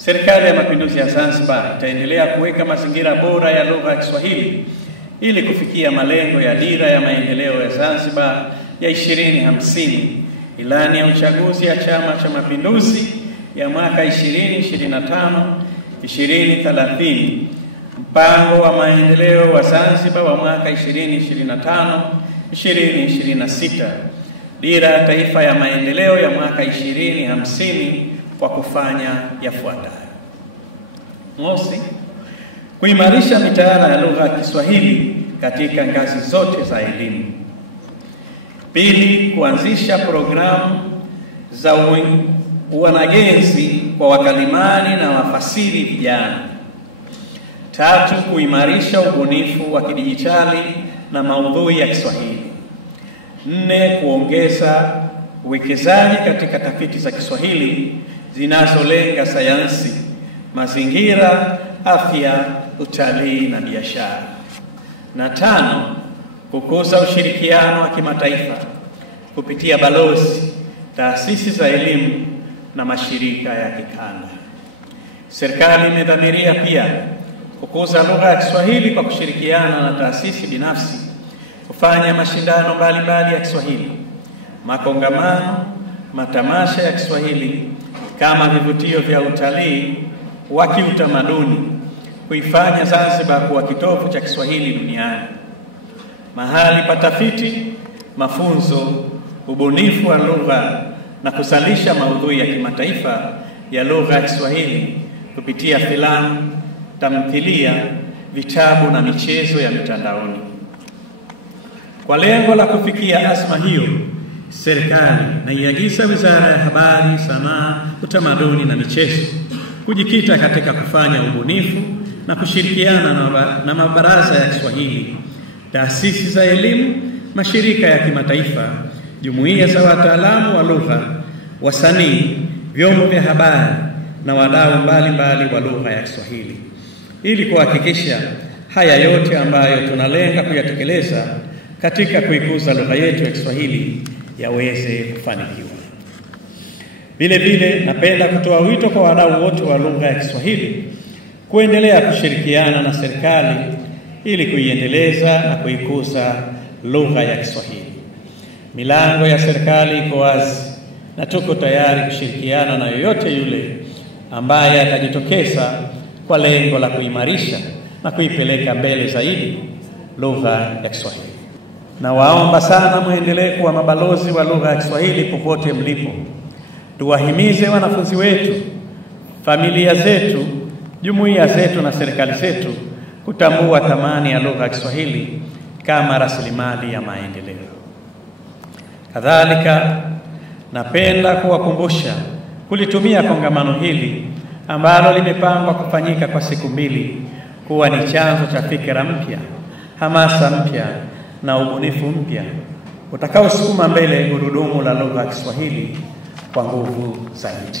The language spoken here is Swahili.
Serikali ya Mapinduzi ya Zanzibar itaendelea kuweka mazingira bora ya lugha ya Kiswahili ili kufikia malengo ya Dira ya Maendeleo ya Zanzibar ya 2050, Ilani ya Uchaguzi ya Chama cha Mapinduzi ya mwaka 2025-2030, Mpango wa Maendeleo wa Zanzibar wa mwaka 2025-2026, Dira ya Taifa ya Maendeleo ya mwaka 2050 kwa kufanya yafuatayo: mosi, kuimarisha mitaala ya lugha ya Kiswahili katika ngazi zote za elimu. Pili, kuanzisha programu za uanagenzi kwa wakalimani na wafasiri vijana. Tatu, kuimarisha ubunifu wa kidijitali na maudhui ya Kiswahili. Nne, kuongeza uwekezaji katika tafiti za Kiswahili zinazolenga sayansi, mazingira, afya, utalii na biashara. Na tano, kukuza ushirikiano wa kimataifa kupitia balozi, taasisi za elimu na mashirika ya kikanda. Serikali imedhamiria pia kukuza lugha ya Kiswahili kwa kushirikiana na taasisi binafsi, kufanya mashindano mbalimbali ya Kiswahili, makongamano, matamasha ya Kiswahili kama vivutio vya utalii wa kiutamaduni, kuifanya Zanzibar kuwa kitovu cha Kiswahili duniani, mahali pa tafiti, mafunzo, ubunifu wa lugha na kuzalisha maudhui ya kimataifa ya lugha ya Kiswahili kupitia filamu, tamthilia, vitabu na michezo ya mitandaoni. Kwa lengo la kufikia azma hiyo, serikali inaiagiza Wizara ya Habari, Sanaa, Utamaduni na Michezo kujikita katika kufanya ubunifu na kushirikiana na mabaraza ya Kiswahili, taasisi za elimu, mashirika ya kimataifa, jumuiya za wataalamu wa lugha, wasanii, vyombo vya habari na wadau mbalimbali wa lugha ya Kiswahili ili kuhakikisha haya yote ambayo tunalenga kuyatekeleza katika kuikuza lugha yetu ya Kiswahili yaweze kufanikiwa. Vile vile napenda kutoa wito kwa wadau wote wa lugha ya Kiswahili kuendelea kushirikiana na serikali ili kuiendeleza na kuikuza lugha ya Kiswahili. Milango ya serikali iko wazi na tuko tayari kushirikiana na yoyote yule ambaye atajitokeza kwa lengo la kuimarisha na kuipeleka mbele zaidi lugha ya Kiswahili. Na waomba sana muendelee kuwa mabalozi wa lugha ya Kiswahili popote mlipo. Tuwahimize wanafunzi wetu, familia zetu, jumuiya zetu na serikali zetu kutambua thamani ya lugha ya Kiswahili kama rasilimali ya maendeleo. Kadhalika, napenda kuwakumbusha kulitumia kongamano hili ambalo limepangwa kufanyika kwa siku 2 kuwa ni chanzo cha fikra mpya, hamasa mpya na ubunifu mpya utakaosukuma mbele gurudumu la lugha ya Kiswahili kwa nguvu zaidi.